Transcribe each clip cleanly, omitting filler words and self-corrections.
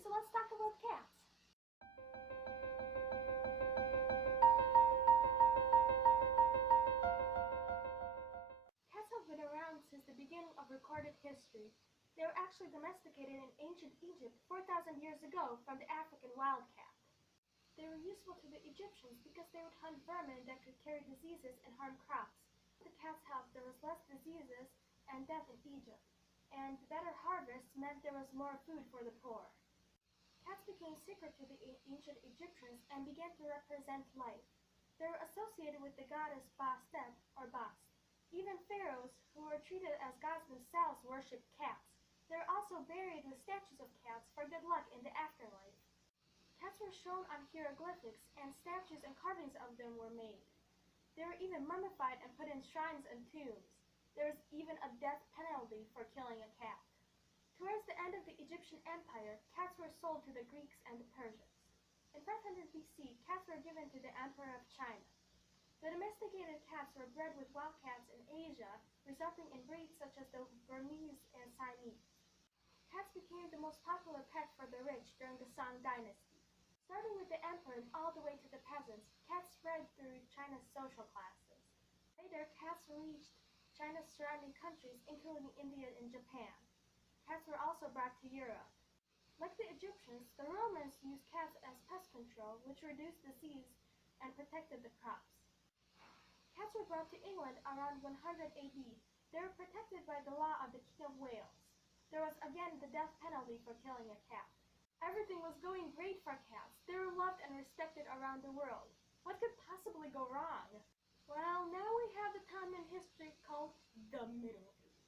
so let's talk about cats. Cats have been around since the beginning of recorded history. They were actually domesticated in ancient Egypt 4,000 years ago from the African wildcat. They were useful to the Egyptians because they would hunt vermin that could carry diseases and harm crops. With the cat's help, there was less diseases and death in Egypt, and better harvests meant there was more food for the poor. Cats became sacred to the ancient Egyptians and began to represent life. They were associated with the goddess Bastet or Bast. Even pharaohs, who were treated as gods themselves, worshipped cats. They were also buried with statues of cats for good luck in the afterlife. Cats were shown on hieroglyphics, and statues and carvings of them were made. They were even mummified and put in shrines and tombs. There was even a death penalty for killing a cat. Towards the end of the Egyptian Empire, cats were sold to the Greeks and the Persians. In 500 BC, cats were given to the Emperor of China. The domesticated cats were bred with wildcats in Asia, resulting in breeds such as the Burmese and Siamese. Cats became the most popular pet for the rich during the Song dynasty. Starting with the emperor and all the way to the peasants, cats spread through China's social classes. Later, cats reached China's surrounding countries, including India and Japan. Cats were also brought to Europe. Like the Egyptians, the Romans used cats as pest control, which reduced disease and protected the crops. Cats were brought to England around 100 AD. They were protected by the law of the King of Wales. There was again the death penalty for killing a cat. Everything was going great for cats. They were loved and respected around the world. What could possibly go wrong? Well, now we have the time in history called the Middle Ages.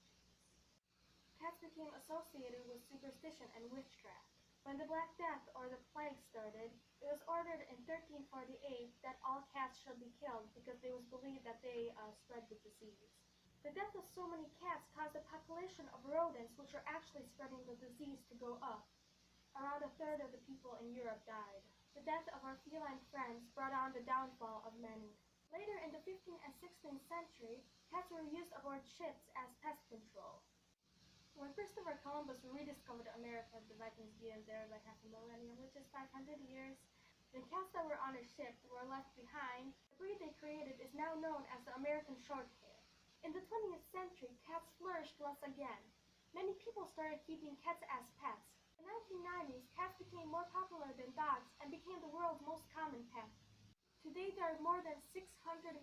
Cats became associated with superstition and witchcraft. When the Black Death or the plague started, it was ordered in 1348 that all cats should be killed because it was believed that they spread the disease. The death of so many cats caused the population of rodents, which are actually spreading the disease, to go up. Around a third of the people in Europe died. The death of our feline friends brought on the downfall of many. Later in the 15th and 16th century, cats were used aboard ships as pest control. When Christopher Columbus rediscovered America, the Vikings being there by half a millennium, which is 500 years, the cats that were on a ship were left behind. The breed they created is now known as the American Shorthair. In the 20th century, cats flourished once again. Many people started keeping cats as pets. In the 1990s, cats became more popular than dogs and became the world's most common pet. Today, there are more than 600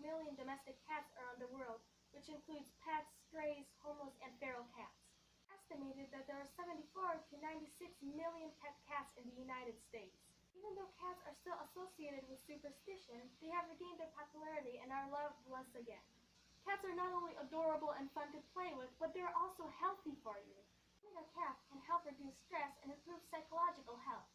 million domestic cats around the world, which includes pets, strays, homeless, and feral cats. It's estimated that there are 74 to 96 million pet cats in the United States. Even though cats are still associated with superstition, they have regained their popularity and are loved once again. Cats are not only adorable and fun to play with, but they are also healthy for you. Owning a cat can help reduce stress and improve psychological health.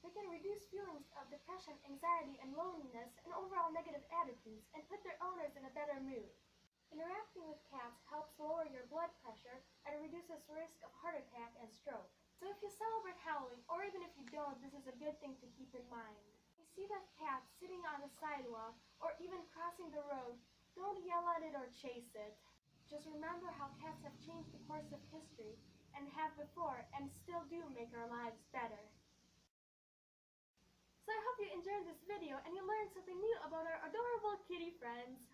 They can reduce feelings of depression, anxiety, and loneliness, and overall negative attitudes, and put their owners in a better mood. Interacting with cats helps lower your blood pressure and reduces risk of heart attack and stroke. So if you celebrate Halloween, or even if you don't, this is a good thing to keep in mind. If you see that cat sitting on the sidewalk, or even crossing the road, don't yell at it or chase it. Just remember how cats have changed the course of history, and have before, and still do make our lives better. So I hope you enjoyed this video and you learned something new about our adorable kitty friends.